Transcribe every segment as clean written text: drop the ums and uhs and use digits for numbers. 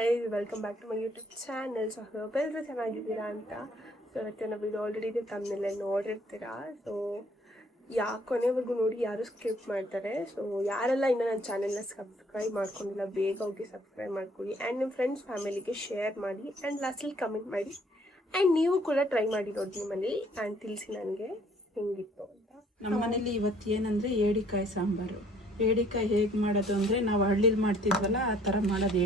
guys, welcome back to my YouTube channel. So hope ಎಲ್ಲರೂ ಚೆನ್ನಾಗಿದ್ದೀರಾ ಅಂತ. ಸೊ ಇವತ್ತಿನ ವಿಡಿಯೋ ಆಲ್ರೆಡಿ ತಮ್ಮನೆಲ್ಲ ನೋಡಿರ್ತೀರಾ. ಸೊ ಕೊನೆವರೆಗೂ ನೋಡಿ ಯಾರು ಸ್ಕಿಪ್ ಮಾಡ್ತಾರೆ. ಸೊ ಯಾರೆಲ್ಲ ಇನ್ನೂ ನನ್ನ ಚಾನೆಲ್ನ ಸಬ್ಸ್ಕ್ರೈಬ್ ಮಾಡ್ಕೊಂಡಿಲ್ಲ ಬೇಗ ಹೋಗಿ ಸಬ್ಸ್ಕ್ರೈಬ್ ಮಾಡ್ಕೊಳ್ಳಿ ಆ್ಯಂಡ್ ನಿಮ್ಮ ಫ್ರೆಂಡ್ಸ್ ಫ್ಯಾಮಿಲಿಗೆ ಶೇರ್ ಮಾಡಿ ಆ್ಯಂಡ್ ಲಾಸ್ಟಲ್ಲಿ ಕಮೆಂಟ್ ಮಾಡಿ ಆ್ಯಂಡ್ ನೀವು ಕೂಡ ಟ್ರೈ ಮಾಡಿ ನೋಡಿ ನಿಮ್ಮಲ್ಲಿ ಆ್ಯಂಡ್ ತಿಳಿಸಿ ನನಗೆ ಹೆಂಗಿತ್ತು ಅಂತ. ನಮ್ಮ ಮನೇಲಿ ಇವತ್ತು ಏನಂದರೆ ಏಡಿಕಾಯಿ ಸಾಂಬಾರು. ಏಡಿಕಾಯಿ ಹೇಗೆ ಮಾಡೋದು ಅಂದರೆ ನಾವು ಹಳ್ಳಿಲಿ ಮಾಡ್ತಿದ್ವಲ್ಲ ಆ ಥರ ಮಾಡೋದು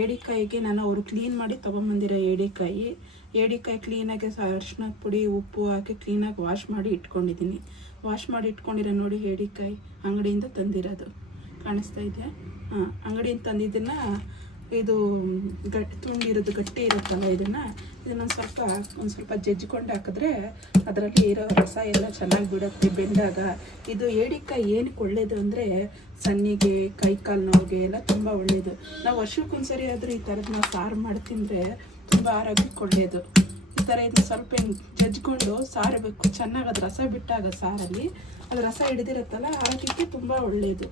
ಏಡಿಕಾಯಿಗೆ ನಾನು ಅವರು ಕ್ಲೀನ್ ಮಾಡಿ ತೊಗೊಂಬಂದಿರೋ ಏಡಿಕಾಯಿ ಕ್ಲೀನಾಗಿ ಅರಿಶಿನದ ಪುಡಿ ಉಪ್ಪು ಹಾಕಿ ಕ್ಲೀನಾಗಿ ವಾಶ್ ಮಾಡಿ ಇಟ್ಕೊಂಡಿರೋ ನೋಡಿ ಏಡಿಕಾಯಿ ಅಂಗಡಿಯಿಂದ ತಂದಿರೋದು ಕಾಣಿಸ್ತಾ ಇದೆ. ಅಂಗಡಿಯಿಂದ ತಂದಿದ್ದನ್ನು ಇದು ತುಂಡಿರೋದು ಗಟ್ಟಿ ಇರುತ್ತಲ್ಲ ಇದನ್ನು ಒಂದು ಸ್ವಲ್ಪ ಜಜ್ಜಿಕೊಂಡು ಹಾಕಿದ್ರೆ ಅದರಲ್ಲಿ ಇರೋ ರಸ ಎಲ್ಲ ಚೆನ್ನಾಗಿ ಬಿಡುತ್ತೆ ಬೆಂದಾಗ. ಇದು ಏಡಿಕಾಯಿ ಏನಕ್ಕೆ ಒಳ್ಳೆಯದು ಅಂದರೆ ಸನ್ನಿಗೆ ಕೈಕಾಲು ನೋವಿಗೆ ಎಲ್ಲ ತುಂಬ ಒಳ್ಳೆಯದು. ನಾವು ವರ್ಷಕ್ಕೊಂದ್ಸರಿ ಆದರೂ ಈ ಥರದನ್ನ ಸಾರು ಮಾಡಿ ತಿಂದರೆ ತುಂಬ ಆರೋಗ್ಯಕ್ಕೆ ಒಳ್ಳೆಯದು. ಈ ಥರ ಇದನ್ನ ಸ್ವಲ್ಪ ಹಿಂಗೆ ಜಜ್ಜಿಕೊಂಡು ಸಾರಬೇಕು ಚೆನ್ನಾಗಿ. ಅದು ರಸ ಬಿಟ್ಟಾಗ ಸಾರಲ್ಲಿ ಅದು ರಸ ಹಿಡಿದಿರುತ್ತಲ್ಲ ಆರೋಗ್ಯಕ್ಕೆ ತುಂಬ ಒಳ್ಳೆಯದು.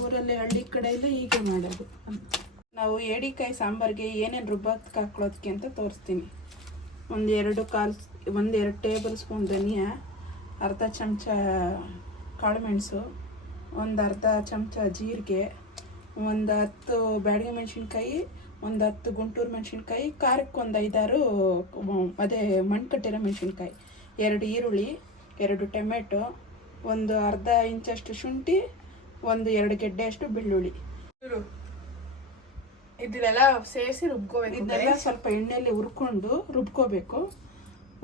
ಊರಲ್ಲಿ ಹಳ್ಳಿ ಕಡೆ ಎಲ್ಲ ಹೀಗೆ ಮಾಡೋದು. ನಾವು ಏಡಿಕಾಯಿ ಸಾಂಬಾರಿಗೆ ಏನೇನು ರುಬ್ಬಕ್ಕೆ ಹಾಕ್ಕೊಳ್ಳೋದಕ್ಕೆ ಅಂತ ತೋರಿಸ್ತೀನಿ. ಒಂದೆರಡು ಟೇಬಲ್ ಸ್ಪೂನ್ ಧನಿಯಾ, ಅರ್ಧ ಚಮಚ ಕಾಳುಮೆಣಸು, ಒಂದು ಅರ್ಧ ಚಮಚ ಜೀರಿಗೆ, ಒಂದು 10 ಬ್ಯಾಡಗಿ ಮೆಣಸಿನ್ಕಾಯಿ, ಒಂದು 10 ಗುಂಟೂರು ಮೆಣಸಿನ್ಕಾಯಿ, ಖಾರಕ್ಕೆ ಒಂದು 5-6 ಅದೇ ಮಣ್ಕಟ್ಟಿರೋ ಮೆಣಸಿನ್ಕಾಯಿ, 2 ಈರುಳ್ಳಿ, 2 ಟೊಮೆಟೊ, ಒಂದು ಅರ್ಧ ಇಂಚಷ್ಟು ಶುಂಠಿ, ಒಂದು 2 ಗೆಡ್ಡೆ ಅಷ್ಟು ಬೆಳ್ಳುಳ್ಳಿ. ಇದನ್ನೆಲ್ಲ ಸೇರಿಸಿ ರುಬ್ಕೋಬೇಕು. ಇದನ್ನೆಲ್ಲ ಸ್ವಲ್ಪ ಎಣ್ಣೆಯಲ್ಲಿ ಹುರ್ಕೊಂಡು ರುಬ್ಕೋಬೇಕು.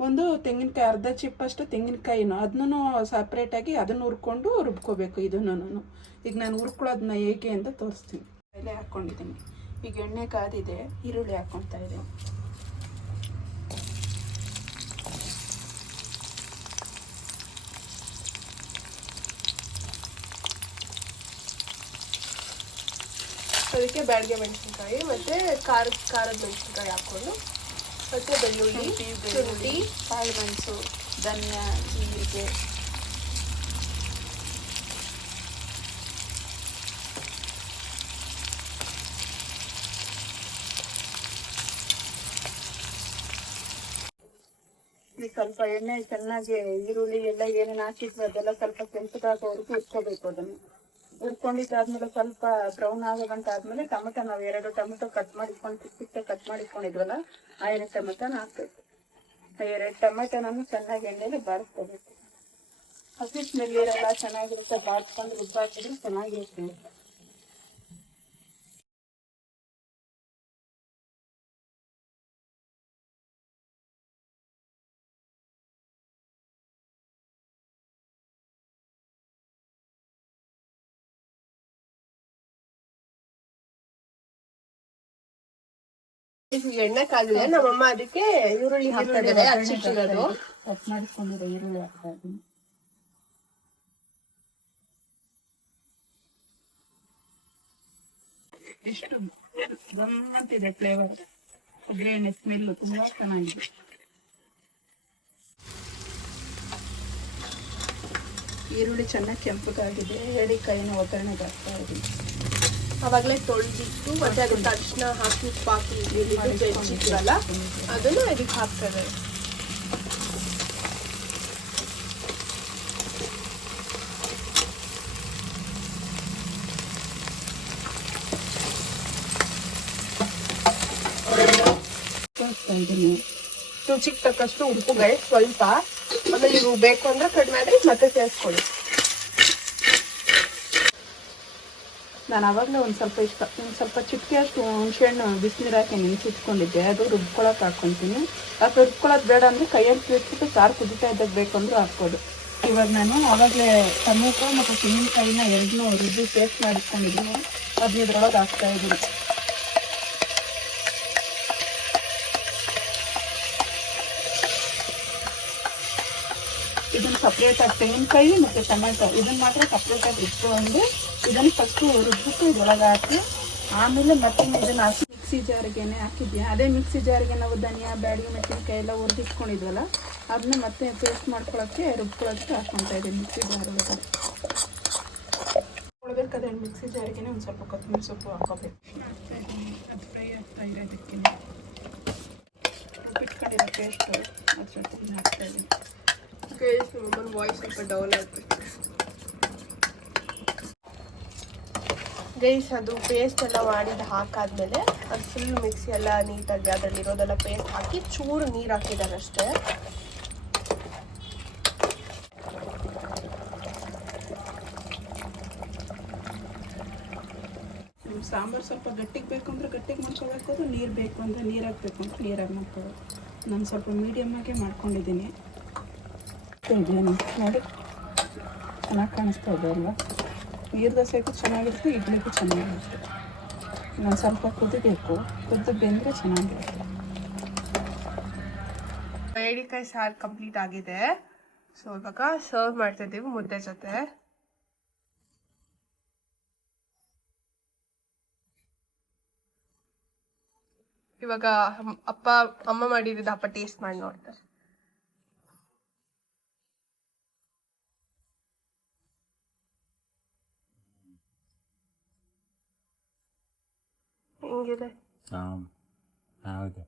ಒಂದು ತೆಂಗಿನಕಾಯಿ ಅರ್ಧ ಚಿಪ್ಪಷ್ಟು ತೆಂಗಿನಕಾಯಿನೂ ಅದನ್ನು ಸಪ್ರೇಟಾಗಿ ಅದನ್ನು ಹುರ್ಕೊಂಡು ರುಬ್ಕೋಬೇಕು. ಇದನ್ನು ಈಗ ನಾನು ಹುರ್ಕೊಳ್ಳೋದನ್ನ ಹೇಗೆ ಅಂತ ತೋರಿಸ್ತೀನಿ. ಎಲೆ ಹಾಕ್ಕೊಂಡಿದ್ದೀನಿ. ಈಗ ಎಣ್ಣೆ ಕಾದಿದೆ, ಈರುಳ್ಳಿ ಹಾಕ್ಕೊಳ್ತಾ ಇದ್ದೀನಿ. ಅದಕ್ಕೆ ಬ್ಯಾಡಗಿ ಮೆಣಸಿನ್ಕಾಯಿ ಮತ್ತು ಖಾರದ ಮೆಣಸಿನ್ಕಾಯಿ ಹಾಕ್ಕೊಂಡು ಮತ್ತು ಬೆಳ್ಳುಳ್ಳಿ, ಶುಂಠಿ, ಕಾಳುಮೆಣಸು, ಧನಿಯಾ, ಜೀರಿಗೆ, ಸ್ವಲ್ಪ ಎಣ್ಣೆ ಚೆನ್ನಾಗಿ ಈರುಳ್ಳಿ ಎಲ್ಲ ಏನೇನು ಹಾಕಿದ್ವಿ ಅದೆಲ್ಲ ಸ್ವಲ್ಪ ಕೆಂಪದಾಗೋವರೆಗೂ ಹುರ್ಕೋಬೇಕು. ಅದನ್ನು ಹುರ್ಕೊಂಡಿದ್ದಾದ್ಮೇಲೆ ಸ್ವಲ್ಪ ಬ್ರೌನ್ ಆಗೋಗಂಟ ಆದ್ಮೇಲೆ ಟೊಮೆಟೊ ನಾವು 2 ಟೊಮೆಟೊ ಕಟ್ ಮಾಡಿಟ್ಕೊಂಡಿದ್ವಲ್ಲ ಆ 2 ಟೊಮೆಟೊನ ಹಾಕ್ಬೇಕು. ಆ 2 ಟೊಮೆಟೊನನ್ನು ಚೆನ್ನಾಗಿ ಎಣ್ಣೆಲಿ ಬಾಡಿಸ್ಕೋಬೇಕು. ಹಸಿ ಸ್ಮೆಲ್ ಇರಲ್ಲ, ಚೆನ್ನಾಗಿರುತ್ತೆ. ಬಾಡಿಸ್ಕೊಂಡು ರುಬ್ಬಾಕಿದ್ರೆ ಚೆನ್ನಾಗಿರುತ್ತೆ. ಎಣ್ಣೆ ಕಾದಿದೆ. ನಮ್ಮಮ್ಮ ಅದಕ್ಕೆ ಈರುಳ್ಳಿ ಹಾಕ್ತಾ ಇದ್ದಾರೆ. ಹಚ್ಚಿಟ್ಟಿರೋದು ಕಟ್ ಮಾಡಿಕೊಂಡಿರೋ ಈರುಳ್ಳಿ ಹಾಕ್ತಾ ಇದ್ದೀನಿ. ಇಷ್ಟು ಗಮ್ಮತ್ತಿದೆ ಫ್ಲೇವರ್. ಒಗ್ಗರಣೆ ಸ್ಮೆಲ್ ತುಂಬಾ ಚೆನ್ನಾಗಿದೆ. ಈರುಳ್ಳಿ ಚೆನ್ನಾಗಿ ಕೆಂಪಗಾಗಿದೆ. ಏಡಿಕಾಯಿನ ಒಗ್ಗರಣೆಗೆ ಹಾಕ್ತಾ ಇದ್ದೀನಿ. ಅವಾಗಲೇ ತೊಳೆದಿಟ್ಟು ಮತ್ತೆ ಅದಕ್ಕೆ ಅರಿಶಿನ ಹಾಕಿ ಉಪ್ಪು ಹಾಕಿ ಬೆಚ್ಚಿದ್ರಲ್ಲ ಅದನ್ನು ಇದಕ್ಕೆ ಹಾಕ್ತಾರೆ. ರುಚಿಗೆ ತಕ್ಕಷ್ಟು ಉಪ್ಪು ಸ್ವಲ್ಪ, ಆಮೇಲೆ ನೀವು ಬೇಕು ಅಂದ್ರೆ ಕಡಿಮೆ ಆದರೆ ಮತ್ತೆ ಸೇರಿಸ್ಕೊಳ್ಳಿ. ನಾನು ಆವಾಗಲೇ ಒಂದು ಸ್ವಲ್ಪ ಚಿಟಿಕೆಯಷ್ಟು ಹುಣಸೆಹಣ್ಣು ಬಿಸಿನೀರು ಹಾಕಿ ನೆನೆಸಿಟ್ಕೊಂಡಿದ್ದೆ. ಅದು ರುಬ್ಕೊಳಕ್ಕೆ ಹಾಕ್ಕೊತೀನಿ. ಅದು ರುಬ್ಕೊಳ್ಳೋದು ಬೇಡ ಅಂದರೆ ಕೈಯಲ್ಲಿ ಬಿಟ್ಬಿಟ್ಟು ಸಾರು ಕುದಿತಾ ಇದ್ದಾಗ ಬೇಕು ಅಂದರೂ ಹಾಕ್ಬೋದು. ಇವಾಗ ನಾನು ಆವಾಗಲೇ ಟೊಮೆಟೊ ಮತ್ತು ತೆಂಗಿನಕಾಯಿನ 2 ರುಬ್ಬಿ ಪೇಸ್ಟ್ ಮಾಡಿಟ್ಕೊಂಡಿದ್ದೀನಿ. ಅದು ಇದ್ರೊಳಗೆ ಹಾಕ್ತಾ ಇದ್ದೀನಿ. ಇದನ್ನು ಸಪ್ರೇಟಾಗಿ ತೆಂಗಿನಕಾಯಿ ಮತ್ತು ಟೊಮೆಟೊ ಇದನ್ನು ಮಾತ್ರ ಸಪ್ರೇಟಾಗಿ ಇಟ್ಕೊಂಡು ಇದನ್ನು ಫಸ್ಟು ರುಬ್ಬಿಟ್ಟು ಇದ್ರೊಳಗೆ ಹಾಕಿ ಆಮೇಲೆ ಮತ್ತೆ ಇದನ್ನು ಹಾಕಿ ಮಿಕ್ಸಿ ಜಾರಿಗೆನೆ ಹಾಕಿದ್ಯಾ. ಅದೇ ಮಿಕ್ಸಿ ಜಾರಿಗೆ ನಾವು ಧನಿಯಾ, ಬ್ಯಾಡಗಿ ಮೆಣಸಿನ್ಕಾಯಿ ಎಲ್ಲ ಹುರಿದಿಟ್ಕೊಂಡಿದ್ವಲ್ಲ ಅದನ್ನ ಮತ್ತೆ ಪೇಸ್ಟ್ ಮಾಡ್ಕೊಳ್ಳೋಕ್ಕೆ ರುಬ್ಕೊಳ್ಳೋಕ್ಕೆ ಹಾಕ್ಕೊತಾ ಇದ್ದೀನಿ ಮಿಕ್ಸಿ ಜಾರ್ ಒಳಗಡೆ. ಮಿಕ್ಸಿ ಜಾರಿಗೆ ಒಂದು ಸ್ವಲ್ಪ ಕೊತ್ತಂಬರಿ ಸೊಪ್ಪು ಹಾಕೋಬೇಕು. ಇದೆ ಅದಕ್ಕೆ ರುಬ್ಬಿಟ್ಕೊಂಡಿರೋ ಪೇಸ್ಟು ಅದ್ರ ಜೊತೆ ಹಾಕ್ತಾಯಿದ್ದೀನಿ. ಗೈಸ್ ನಮ್ಮಮ್ಮನ ವಾಯ್ಸ್ ಸ್ವಲ್ಪ ಡೌನ್ ಆಗ್ಬಿಟ್ಟು. ಗೈಸ್ ಅದು ಪೇಸ್ಟ್ ಎಲ್ಲ ಮಾಡಿದ್ದು ಹಾಕಾದ್ಮೇಲೆ ಅದು ಫುಲ್ ಮಿಕ್ಸಿ ಎಲ್ಲ ನೀಟಾಗಿ ಅದರಲ್ಲಿರೋದೆಲ್ಲ ಪೇಸ್ಟ್ ಹಾಕಿ ಚೂರು ನೀರು ಹಾಕಿದ್ದಾರೆ ಅಷ್ಟೇ. ನಿಮ್ಮ ಸಾಂಬಾರು ಸ್ವಲ್ಪ ಗಟ್ಟಿಗೆ ಬೇಕು ಅಂದರೆ ಗಟ್ಟಿಗೆ ಮಾಡ್ಕೋಬೇಕು, ನೀರು ಬೇಕು ಅಂದರೆ ನೀರು ಹಾಕಬೇಕು ಅಂದರೆ ನೀರಾಗಿ ಮಾಡ್ಕೋಬೇಕು. ನಾನು ಸ್ವಲ್ಪ ಮೀಡಿಯಮ್ಮಾಗೆ ಮಾಡ್ಕೊಂಡಿದ್ದೀನಿ. ಇದೆಯೇನು ನೋಡಿ, ಚೆನ್ನಾಗಿ ಕಾಣಿಸ್ತಾ ಇದೆ ಅಲ್ವಾ? ನೀರು ದೋಸೆಗೂ ಚೆನ್ನಾಗಿರುತ್ತೆ, ಇಡ್ಲಿಗೂ ಚೆನ್ನಾಗಿರುತ್ತೆ. ನಾನು ಸ್ವಲ್ಪ ಕುದಿಬೇಕು, ಕುದ್ದು ಬೆಂದರೆ ಚೆನ್ನಾಗಿರುತ್ತೆ. ಏಡಿಕಾಯಿ ಸಾರು ಕಂಪ್ಲೀಟ್ ಆಗಿದೆ. ಸೊ ಇವಾಗ ಸರ್ವ್ ಮಾಡ್ತಾ ಇದ್ದೀವಿ ಮುದ್ದೆ ಜೊತೆ. ಇವಾಗ ಅಮ್ಮ ಮಾಡಿರೋದು ಅಪ್ಪ ಟೇಸ್ಟ್ ಮಾಡಿ ನೋಡ್ತಾರೆ. ಹೆಂಗಿದೆ? ಹೌದು.